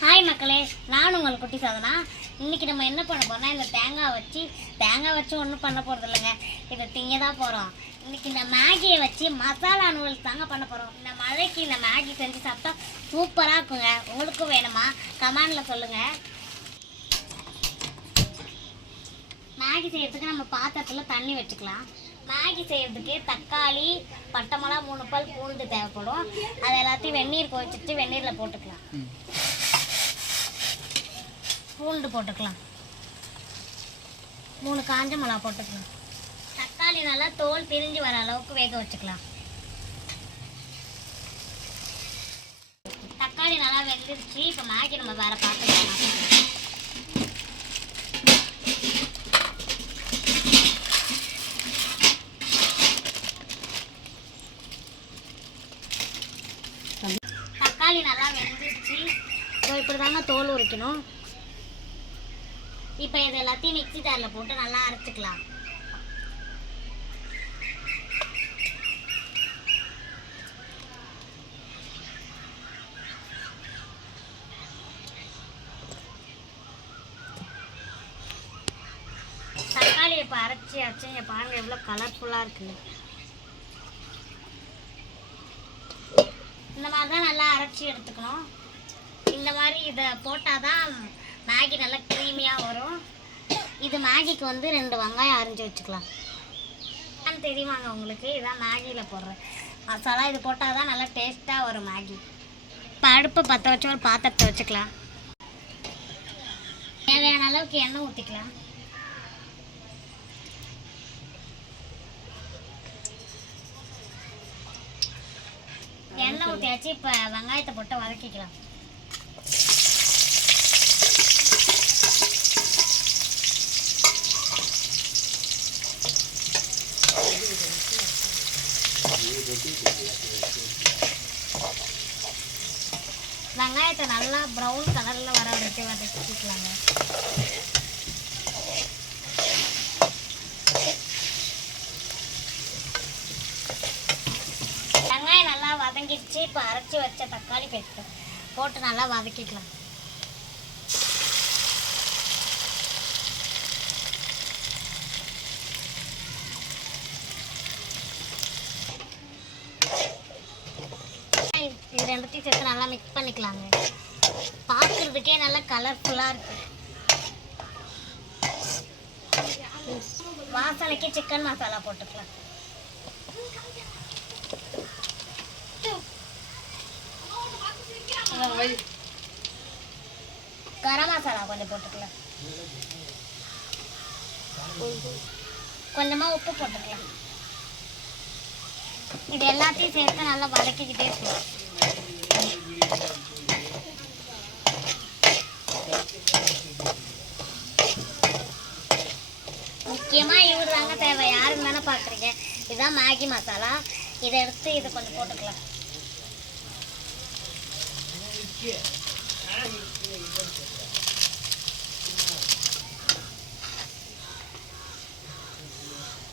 Hi மக்களே, நான் உங்கள் குட்டி சாதனா. இன்றைக்கி நம்ம என்ன பண்ண போகிறோம்னா, இந்த தேங்காய் வச்சு ஒன்றும் பண்ண போகிறது இல்லைங்க. இதை திங்க தான் போகிறோம். இன்றைக்கி இந்த மேகியை வச்சு மசாலா நூடுல்ஸ் தாங்க பண்ண போகிறோம். இந்த மழைக்கு இந்த மேகி செஞ்சு சாப்பிட்டா சூப்பராக இருக்குங்க. உங்களுக்கும் வேணுமா? கமெண்டில் சொல்லுங்கள். மேகி செய்கிறதுக்கு நம்ம பாத்திரத்தில் தண்ணி வச்சுக்கலாம். மேகி செய்கிறதுக்கு தக்காளி, பட்டை மிளகா, 3 பல் பூண்டு தேவைப்படும். அதை எல்லாத்தையும் வெந்நீர் கொதிச்சுட்டு வெந்நீரில் போட்டுக்கலாம். பூண்டு போட்டுக்கலாம். 3 காஞ்ச மிளகா போட்டுக்கலாம். தக்காளி நல்லா தோல் பிரிஞ்சு வர அளவுக்கு வேக வச்சுக்கலாம். தக்காளி நல்லா வெந்துருச்சு. இப்போ மேகி நம்ம வேற பாத்திரத்துல தக்காளி நல்லா வெந்துருச்சு. இப்படி தாங்க தோல் உரிக்கணும். இப்போ இது எல்லாத்தையும் மிக்ஸி ஜாரில் போட்டு நல்லா அரைச்சிக்கலாம். தக்காளி இப்போ அரைச்சி இங்கே பாருங்க எவ்வளோ கலர்ஃபுல்லாக இருக்குன்னு. இந்த மாதிரி தான் நல்லா அரைச்சி எடுத்துக்கணும். இந்த மாதிரி இதை போட்டால் தான் மேகி நல்லா க்ரீமியாக வரும். இது மேகிக்கு 2 வெங்காயம் அரிஞ்சு வச்சுக்கலாம். தெரியுமாங்க உங்களுக்கு? இதான் மேகியில் போடுற மசாலா. இது போட்டால் தான் நல்லா டேஸ்ட்டாக வரும் மேகி. இப்போ அடுப்பை பற்ற வச்சு ஒரு பாத்திரத்தை வச்சுக்கலாம். தேவையான அளவுக்கு எண்ணெய் ஊற்றிக்கலாம். எண்ணெய் ஊற்றியாச்சு. இப்போ வெங்காயத்தை போட்டு வதக்கிக்கலாம். வெங்காயத்தை நல்லா ப்ரௌன் கலரில் வர வரைக்கும் வதக்கிக்கலாங்க. வெங்காயம் நல்லா வதங்கிடுச்சு. இப்போ அரைச்சி வச்ச தக்காளி பேஸ்ட் போட்டு நல்லா வதக்கிக்கலாம். இது ரெண்டுத்தையும் சேர்த்து நல்லா மிக்ஸ் பண்ணிக்கலாங்க. பார்க்குறதுக்கே நல்லா கலர்ஃபுல்லாக இருக்கு. வாசனைக்கு சிக்கன் மசாலா போட்டுக்கலாம். கரம் மசாலா கொஞ்சம் போட்டுக்கலாம். கொஞ்சமாக உப்பு போட்டுக்கலாம். இது எல்லாத்தையும் சேர்த்து நல்லா வதக்கிக்கிட்டே இருக்கலாம். முக்கியமாக இவர் தாங்க தேவை. யாருன்னு தானே பார்க்குறீங்க? இதுதான் மேகி மசாலா. இதை எடுத்து இதை கொஞ்சம் போட்டுக்கலாம்.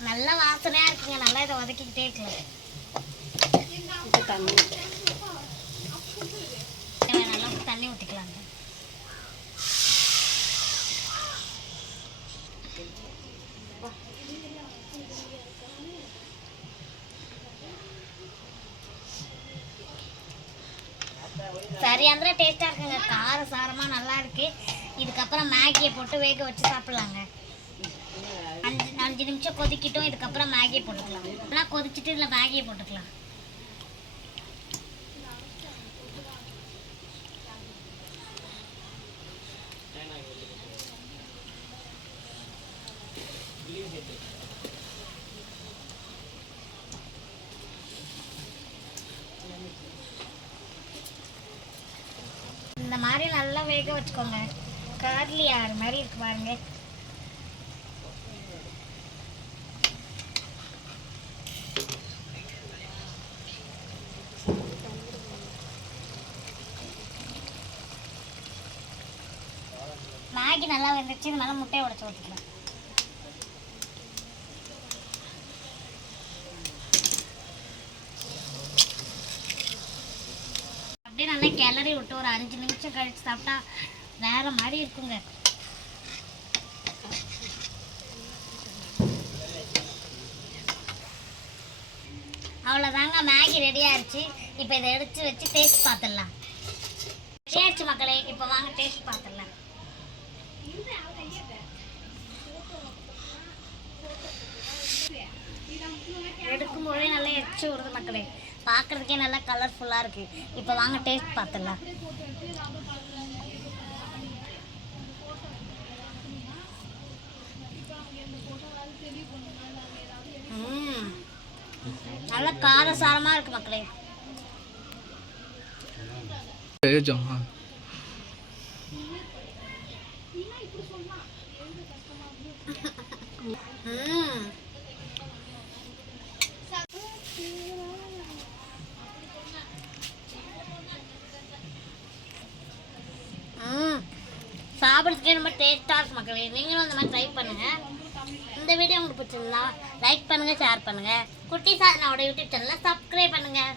நல்ல வாசனையாக இருக்குங்க. நல்லா இதை வதக்கிக்கிட்டே இருக்கலாம். நல்லா தண்ணி ஊற்றிக்கலாங்க. சரியாந்திர டேஸ்ட்டாக இருக்குங்க. கார சாரமாக நல்லா இருக்கு. இதுக்கப்புறம் மேகியை போட்டு வேக வச்சு சாப்பிட்லாங்க. 5 நிமிஷம் கொதிக்கிட்டோம். இதுக்கப்புறம் மேகியை போட்டுக்கலாம். நல்லா கொதிச்சுட்டு இதில் மேகியை போட்டுக்கலாம். இந்த மாதிரி நல்லா வேக வச்சுக்கோங்க. கார்லி ஆறு மாதிரி இருக்கு பாருங்க. மேகி நல்லா வெந்துச்சு. இது மேலே முட்டையை உடைச்சு ஊற்றிக்கலாம். அப்படியே நல்லா நல்லா கிளறி விட்டு ஒரு 5 நிமிஷம் கழிச்சு சாப்பிட்டா வேற மாதிரி இருக்குங்க. அவ்வளோதாங்க, மேகி ரெடி ஆயிடுச்சு. இப்போ இதை எடுத்து வச்சு டேஸ்ட் பார்த்துடலாம். ரெடி ஆயிடுச்சு மக்களே, இப்போ வாங்க டேஸ்ட் பார்த்துடலாம். எடுக்கும்போதே நல்லா எச்சு வருது மக்களே, பார்க்குறதுக்கே நல்லா கலர்ஃபுல்லாக இருக்குது. இப்போ வாங்க டேஸ்ட் பார்த்துடலாம். நல்லா காரசாரமாக இருக்குது மக்களே. சாப்பிட்றதுக்கே ரொம்ப டேஸ்ட்டாக இருக்கு மக்களே. நீங்களும் அந்த மாதிரி ட்ரை பண்ணுங்கள். இந்த வீடியோ உங்களுக்கு பிடிச்சிருந்தா லைக் பண்ணுங்கள், ஷேர் பண்ணுங்கள். குட்டி சாதனாவோட யூடியூப் சேனலை சப்ஸ்கிரைப் பண்ணுங்கள்.